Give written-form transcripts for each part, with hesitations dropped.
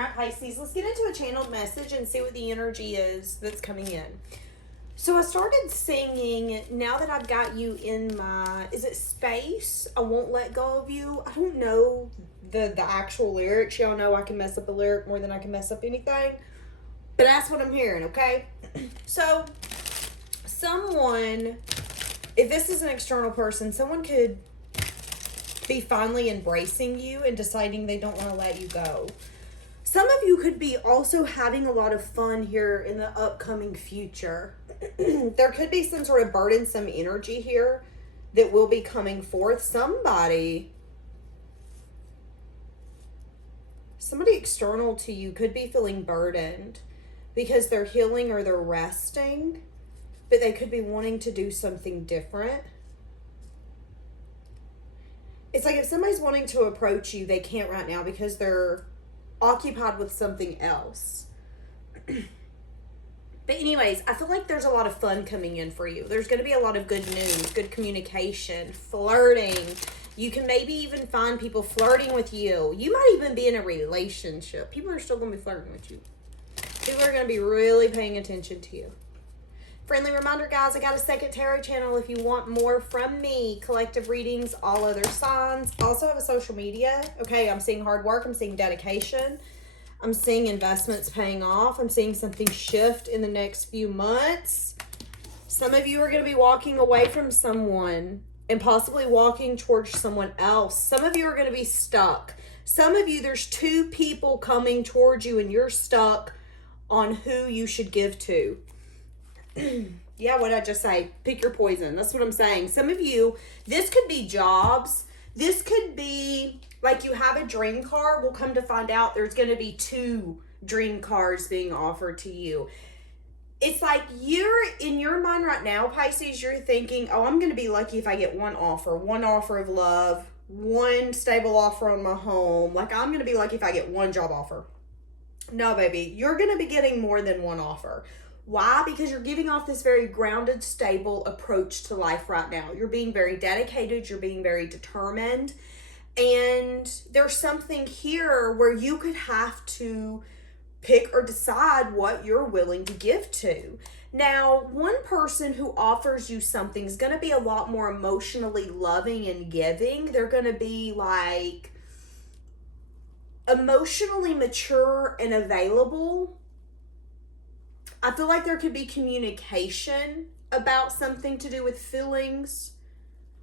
right, Pisces, let's get into a channeled message and see what the energy is that's coming in. So I started singing, now that I've got you in my, is it space? I won't let go of you. I don't know the actual lyrics. Y'all know I can mess up a lyric more than I can mess up anything. But that's what I'm hearing, okay? So, someone, if this is an external person, someone could be finally embracing you and deciding they don't want to let you go. Some of you could be also having a lot of fun here in the upcoming future. There could be some sort of burdensome energy here that will be coming forth. Somebody external to you could be feeling burdened because they're healing or they're resting, but they could be wanting to do something different. It's like if somebody's wanting to approach you, they can't right now because they're occupied with something else. But anyways, I feel like there's a lot of fun coming in for you. There's going to be a lot of good news, good communication, flirting. You can maybe even find people flirting with you. You might even be in a relationship. People are still going to be flirting with you. People are going to be really paying attention to you. Friendly reminder, guys, I got a second tarot channel if you want more from me. Collective readings, all other signs. Also have a social media. Okay, I'm seeing hard work. I'm seeing dedication. I'm seeing investments paying off. I'm seeing something shift in the next few months. Some of you are going to be walking away from someone and possibly walking towards someone else. Some of you are going to be stuck. Some of you, there's two people coming towards you and you're stuck on who you should give to. Yeah, what did I just say? Pick your poison. That's what I'm saying. Some of you, this could be jobs. This could be like you have a dream car. We'll come to find out there's going to be 2 dream cars being offered to you. It's like you're in your mind right now, Pisces, you're thinking, oh, I'm going to be lucky if I get one offer of love, one stable offer on my home. Like I'm going to be lucky if I get one job offer. No, baby, you're going to be getting more than one offer. Why? Because you're giving off this very grounded, stable approach to life right now. You're being very dedicated. You're being very determined. And there's something here where you could have to pick or decide what you're willing to give to. Now, one person who offers you something is going to be a lot more emotionally loving and giving. They're going to be like emotionally mature and available. I feel like there could be communication about something to do with feelings,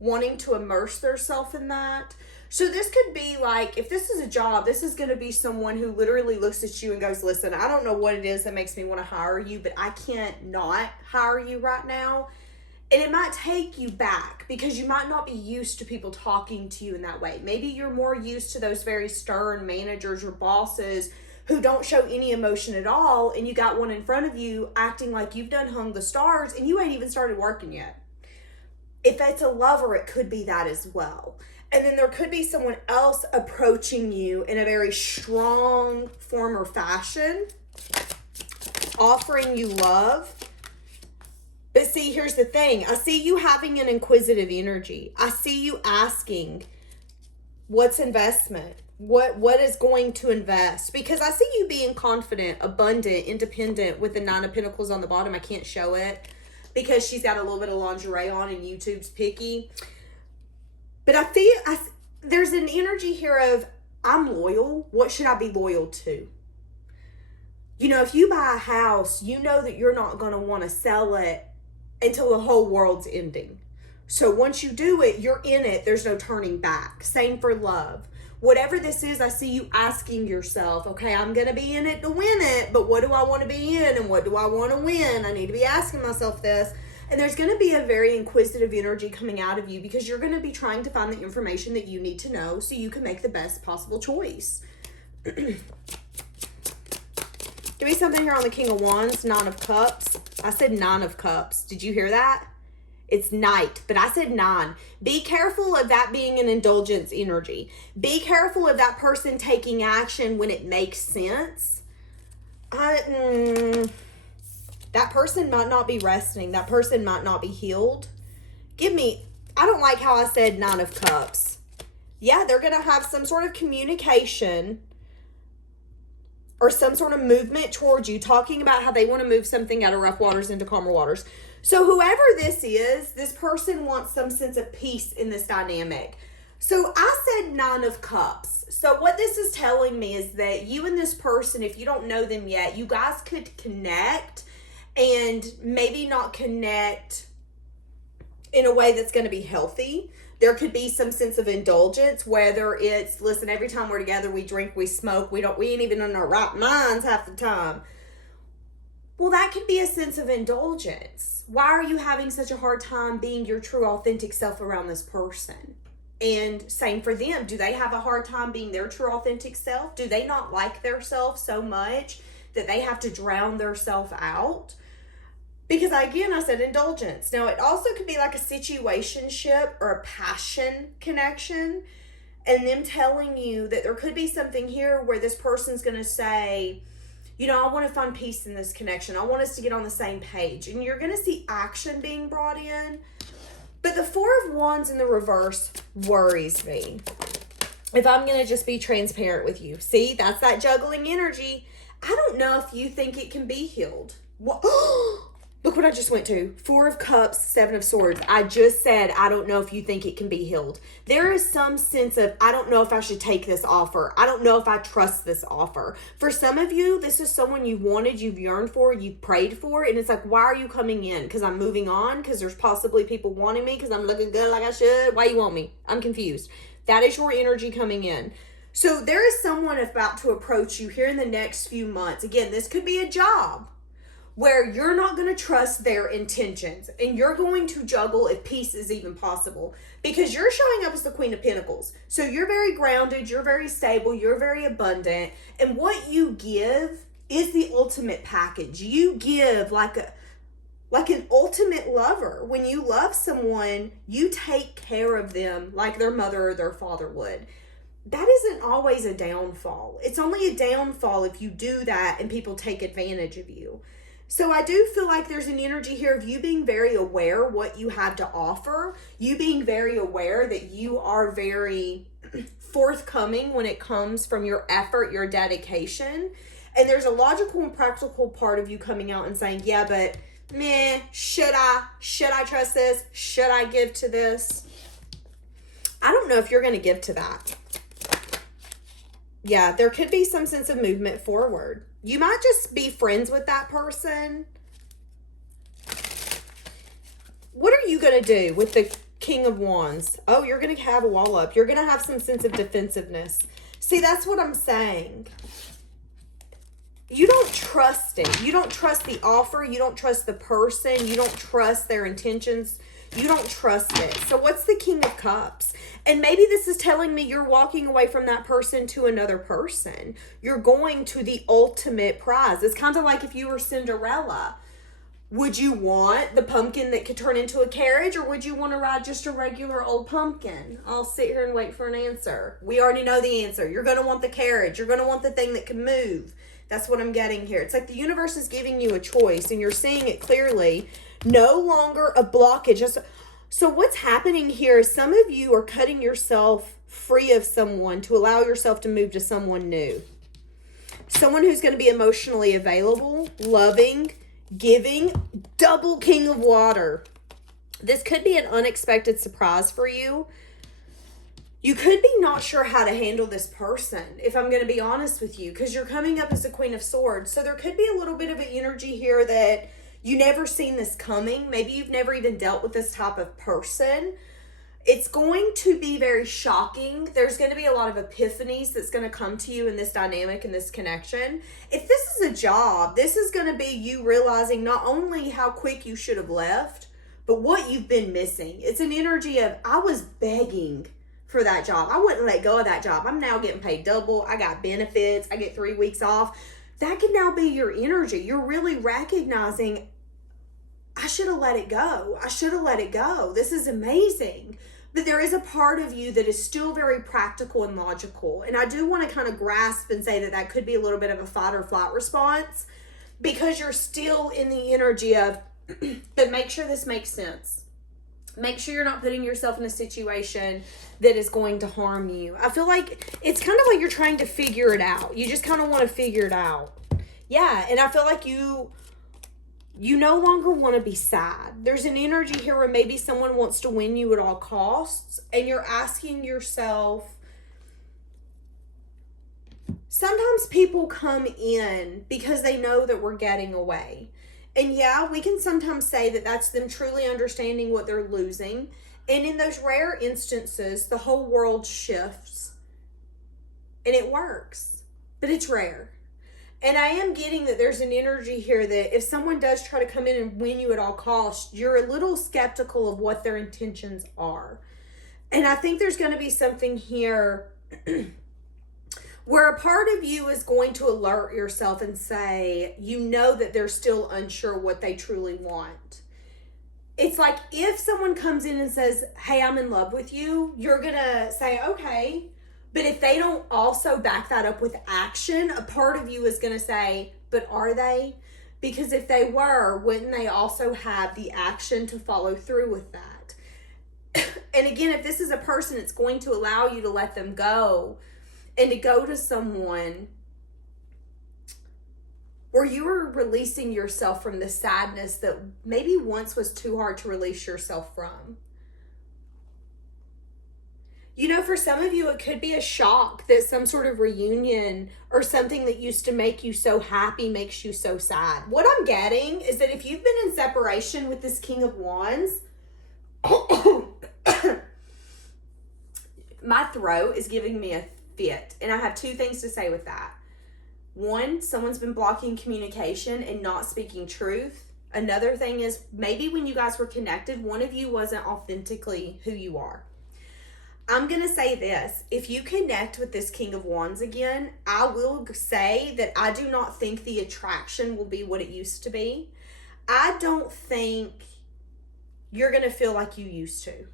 wanting to immerse themselves in that. So this could be like, if this is a job, this is going to be someone who literally looks at you and goes, listen, I don't know what it is that makes me want to hire you, but I can't not hire you right now. And it might take you back because you might not be used to people talking to you in that way. Maybe you're more used to those very stern managers or bosses who don't show any emotion at all, and you got one in front of you acting like you've done hung the stars and you ain't even started working yet. If it's a lover, it could be that as well. And then there could be someone else approaching you in a very strong form or fashion, offering you love. But see, here's the thing. I see you having an inquisitive energy. I see you asking, what's investment? What is going to invest? Because I see you being confident, abundant, independent with the 9 of Pentacles on the bottom. I can't show it because she's got a little bit of lingerie on and YouTube's picky. But I feel there's an energy here of, I'm loyal. What should I be loyal to? You know, if you buy a house, you know that you're not going to want to sell it until the whole world's ending. So once you do it, you're in it. There's no turning back. Same for love. Whatever this is, I see you asking yourself, okay, I'm going to be in it to win it, but what do I want to be in and what do I want to win? I need to be asking myself this. And there's going to be a very inquisitive energy coming out of you because you're going to be trying to find the information that you need to know so you can make the best possible choice. Give me something here on the King of Wands, 9 of Cups. I said 9 of Cups. Did you hear that? It's Knight, but I said 9. Be careful of that being an indulgence energy. Be careful of that person taking action when it makes sense. That person might not be resting. That person might not be healed. I don't like how I said 9 of Cups. Yeah, they're going to have some sort of communication or some sort of movement towards you, talking about how they want to move something out of rough waters into calmer waters. So whoever this is, this person wants some sense of peace in this dynamic. So I said 9 of Cups. So what this is telling me is that you and this person, if you don't know them yet, you guys could connect, and maybe not connect in a way that's going to be healthy. There could be some sense of indulgence, whether it's, listen, every time we're together, we drink, we smoke, we ain't even in our right minds half the time. Well, that could be a sense of indulgence. Why are you having such a hard time being your true, authentic self around this person? And same for them. Do they have a hard time being their true, authentic self? Do they not like their self so much that they have to drown their self out? Because again, I said indulgence. Now, it also could be like a situationship or a passion connection, and them telling you that there could be something here where this person's going to say, you know, I want to find peace in this connection. I want us to get on the same page. And you're going to see action being brought in. But the 4 of Wands in the reverse worries me. If I'm going to just be transparent with you. See, that's that juggling energy. I don't know if you think it can be healed. What? Look what I just went to. 4 of Cups, 7 of Swords. I just said, I don't know if you think it can be healed. There is some sense of, I don't know if I should take this offer. I don't know if I trust this offer. For some of you, this is someone you wanted, you've yearned for, you've prayed for. And it's like, why are you coming in? Because I'm moving on? Because there's possibly people wanting me? Because I'm looking good like I should? Why you want me? I'm confused. That is your energy coming in. So there is someone about to approach you here in the next few months. Again, this could be a job where you're not going to trust their intentions, and you're going to juggle if peace is even possible, because you're showing up as the Queen of Pentacles. So you're very grounded, you're very stable, you're very abundant, and what you give is the ultimate package. You give like an ultimate lover. When you love someone, you take care of them like their mother or their father would. That isn't always a downfall. It's only a downfall if you do that and people take advantage of you. So I do feel like there's an energy here of you being very aware what you have to offer, you being very aware that you are very forthcoming when it comes from your effort, your dedication. And there's a logical and practical part of you coming out and saying, yeah, but should I trust this? Should I give to this? I don't know if you're going to give to that. Yeah, there could be some sense of movement forward. You might just be friends with that person. What are you going to do with the King of Wands? Oh, you're going to have a wall up. You're going to have some sense of defensiveness. See, that's what I'm saying. You don't trust it. You don't trust the offer. You don't trust the person. You don't trust their intentions. You don't trust it. So what's the King of Cups? And maybe this is telling me you're walking away from that person to another person. You're going to the ultimate prize. It's kind of like if you were Cinderella. Would you want the pumpkin that could turn into a carriage, or would you want to ride just a regular old pumpkin? I'll sit here and wait for an answer. We already know the answer. You're going to want the carriage. You're going to want the thing that can move. That's what I'm getting here. It's like the universe is giving you a choice, and you're seeing it clearly. No longer a blockage. So what's happening here is some of you are cutting yourself free of someone to allow yourself to move to someone new. Someone who's going to be emotionally available, loving, giving, double King of Water. This could be an unexpected surprise for you. You could be not sure how to handle this person, if I'm going to be honest with you, because you're coming up as the Queen of Swords. So there could be a little bit of an energy here that you never seen this coming. Maybe you've never even dealt with this type of person. It's going to be very shocking. There's going to be a lot of epiphanies that's going to come to you in this dynamic and this connection. If this is a job, this is going to be you realizing not only how quick you should have left, but what you've been missing. It's an energy of, I was begging for that job. I wouldn't let go of that job. I'm now getting paid double. I got benefits. I get 3 weeks off. That can now be your energy. You're really recognizing, I should have let it go. I should have let it go. This is amazing. But there is a part of you that is still very practical and logical. And I do want to kind of grasp and say that that could be a little bit of a fight or flight response, because you're still in the energy of, but make sure this makes sense. Make sure you're not putting yourself in a situation that is going to harm you. I feel like it's kind of like you're trying to figure it out. You just kind of want to figure it out. Yeah, and I feel like you no longer want to be sad. There's an energy here where maybe someone wants to win you at all costs, and you're asking yourself, sometimes people come in because they know that we're getting away. And yeah, we can sometimes say that that's them truly understanding what they're losing. And in those rare instances, the whole world shifts and it works, but it's rare. And I am getting that there's an energy here that if someone does try to come in and win you at all costs, you're a little skeptical of what their intentions are. And I think there's going to be something here where a part of you is going to alert yourself and say, you know that they're still unsure what they truly want. It's like if someone comes in and says, hey, I'm in love with you, you're going to say, okay. But if they don't also back that up with action, a part of you is going to say, but are they? Because if they were, wouldn't they also have the action to follow through with that? And again, if this is a person, it's going to allow you to let them go and to go to someone where you are releasing yourself from the sadness that maybe once was too hard to release yourself from. You know, for some of you, it could be a shock that some sort of reunion or something that used to make you so happy makes you so sad. What I'm getting is that if you've been in separation with this King of Wands, my throat is giving me a fit. And I have two things to say with that. One, someone's been blocking communication and not speaking truth. Another thing is maybe when you guys were connected, one of you wasn't authentically who you are. I'm going to say this. If you connect with this King of Wands again, I will say that I do not think the attraction will be what it used to be. I don't think you're going to feel like you used to.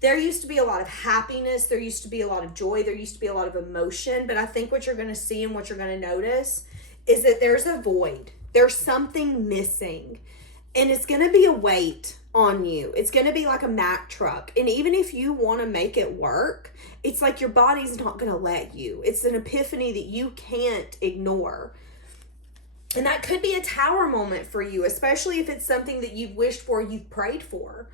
There used to be a lot of happiness. There used to be a lot of joy. There used to be a lot of emotion. But I think what you're going to see and what you're going to notice is that there's a void. There's something missing. And it's going to be a weight on you. It's going to be like a Mack truck. And even if you want to make it work, it's like your body's not going to let you. It's an epiphany that you can't ignore. And that could be a tower moment for you, especially if it's something that you've wished for, you've prayed for.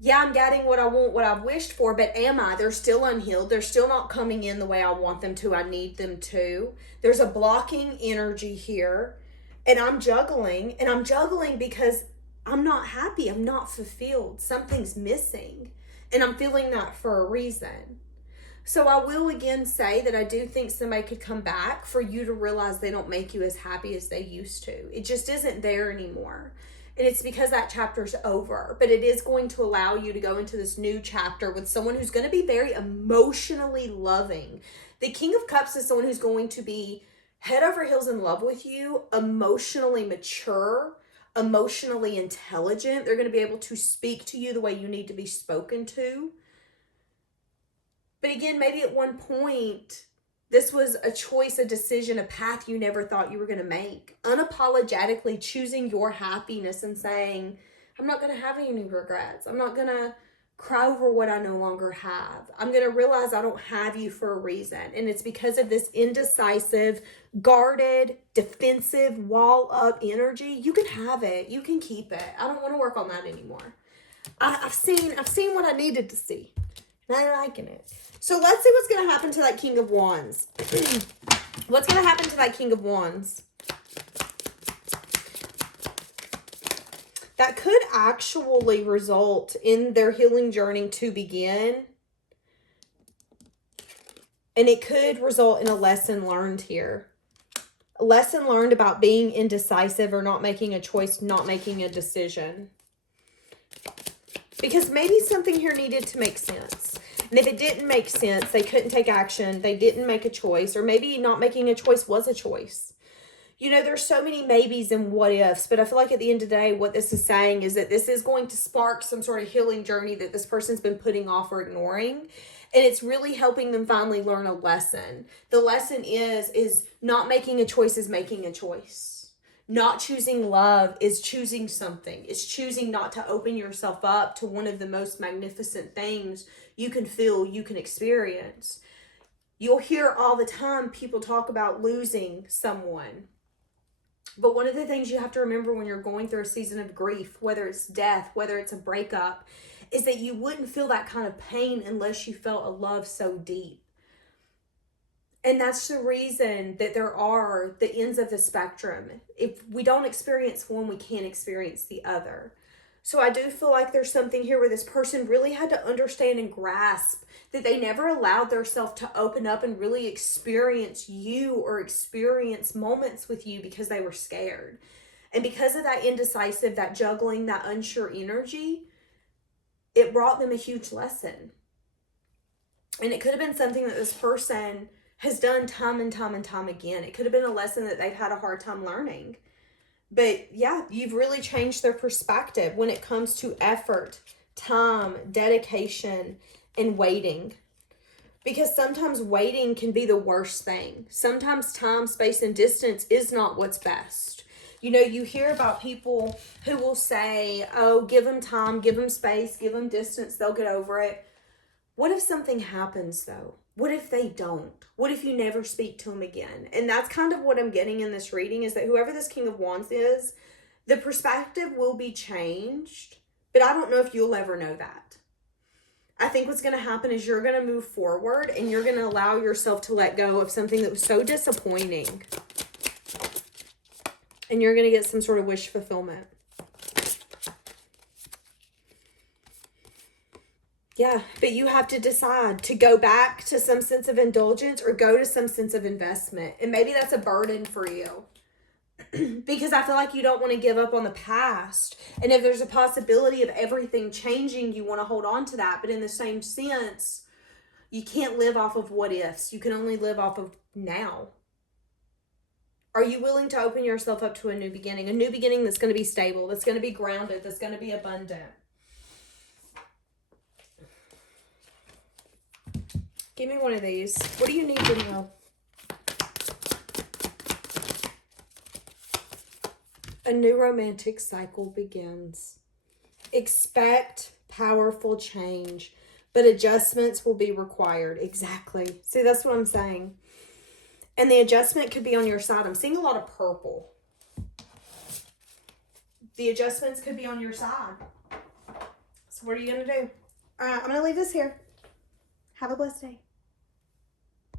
Yeah, I'm getting what I want, what I've wished for, but am I? They're still unhealed. They're still not coming in the way I want them to. I need them to. There's a blocking energy here. And I'm juggling because I'm not happy. I'm not fulfilled. Something's missing. And I'm feeling that for a reason. So I will again say that I do think somebody could come back for you to realize they don't make you as happy as they used to. It just isn't there anymore. And it's because that chapter's over. But it is going to allow you to go into this new chapter with someone who's going to be very emotionally loving. The King of Cups is someone who's going to be head over heels in love with you, emotionally mature, emotionally intelligent. They're going to be able to speak to you the way you need to be spoken to. But again, maybe at one point, this was a choice, a decision, a path you never thought you were going to make. Unapologetically choosing your happiness and saying, I'm not going to have any regrets. I'm not going to cry over what I no longer have. I'm going to realize I don't have you for a reason. And it's because of this indecisive, guarded, defensive, wall up energy. You can have it. You can keep it. I don't want to work on that anymore. I've seen what I needed to see. And I'm liking it. So let's see what's going to happen to that King of Wands. What's going to happen to that King of Wands? That could actually result in their healing journey to begin. And it could result in a lesson learned here. A lesson learned about being indecisive or not making a choice, not making a decision. Because maybe something here needed to make sense. And if it didn't make sense, they couldn't take action, they didn't make a choice, or maybe not making a choice was a choice. You know, there's so many maybes and what ifs, but I feel like at the end of the day, what this is saying is that this is going to spark some sort of healing journey that this person's been putting off or ignoring. And it's really helping them finally learn a lesson. The lesson is not making a choice is making a choice. Not choosing love is choosing something. It's choosing not to open yourself up to one of the most magnificent things you can feel, you can experience. You'll hear all the time people talk about losing someone. But one of the things you have to remember when you're going through a season of grief, whether it's death, whether it's a breakup, is that you wouldn't feel that kind of pain unless you felt a love so deep. And that's the reason that there are the ends of the spectrum. If we don't experience one, we can't experience the other. So I do feel like there's something here where this person really had to understand and grasp that they never allowed themselves to open up and really experience you or experience moments with you because they were scared. And because of that indecisive, that juggling, that unsure energy, it brought them a huge lesson. And it could have been something that this person has done time and time and time again. It could have been a lesson that they've had a hard time learning. But yeah, you've really changed their perspective when it comes to effort, time, dedication, and waiting. Because sometimes waiting can be the worst thing. Sometimes time, space, and distance is not what's best. You know, you hear about people who will say, oh, give them time, give them space, give them distance, they'll get over it. What if something happens though? What if they don't? What if you never speak to them again? And that's kind of what I'm getting in this reading, is that whoever this King of Wands is, the perspective will be changed, but I don't know if you'll ever know that. I think what's going to happen is you're going to move forward and you're going to allow yourself to let go of something that was so disappointing. And you're going to get some sort of wish fulfillment. Yeah, but you have to decide to go back to some sense of indulgence or go to some sense of investment. And maybe that's a burden for you. Because I feel like you don't want to give up on the past. And if there's a possibility of everything changing, you want to hold on to that. But in the same sense, you can't live off of what ifs. You can only live off of now. Are you willing to open yourself up to a new beginning? A new beginning that's going to be stable, that's going to be grounded, that's going to be abundant. Give me one of these. What do you need to know? A new romantic cycle begins. Expect powerful change, but adjustments will be required. Exactly. See, that's what I'm saying. And the adjustment could be on your side. I'm seeing a lot of purple. The adjustments could be on your side. So what are you going to do? All right, I'm going to leave this here. Have a blessed day.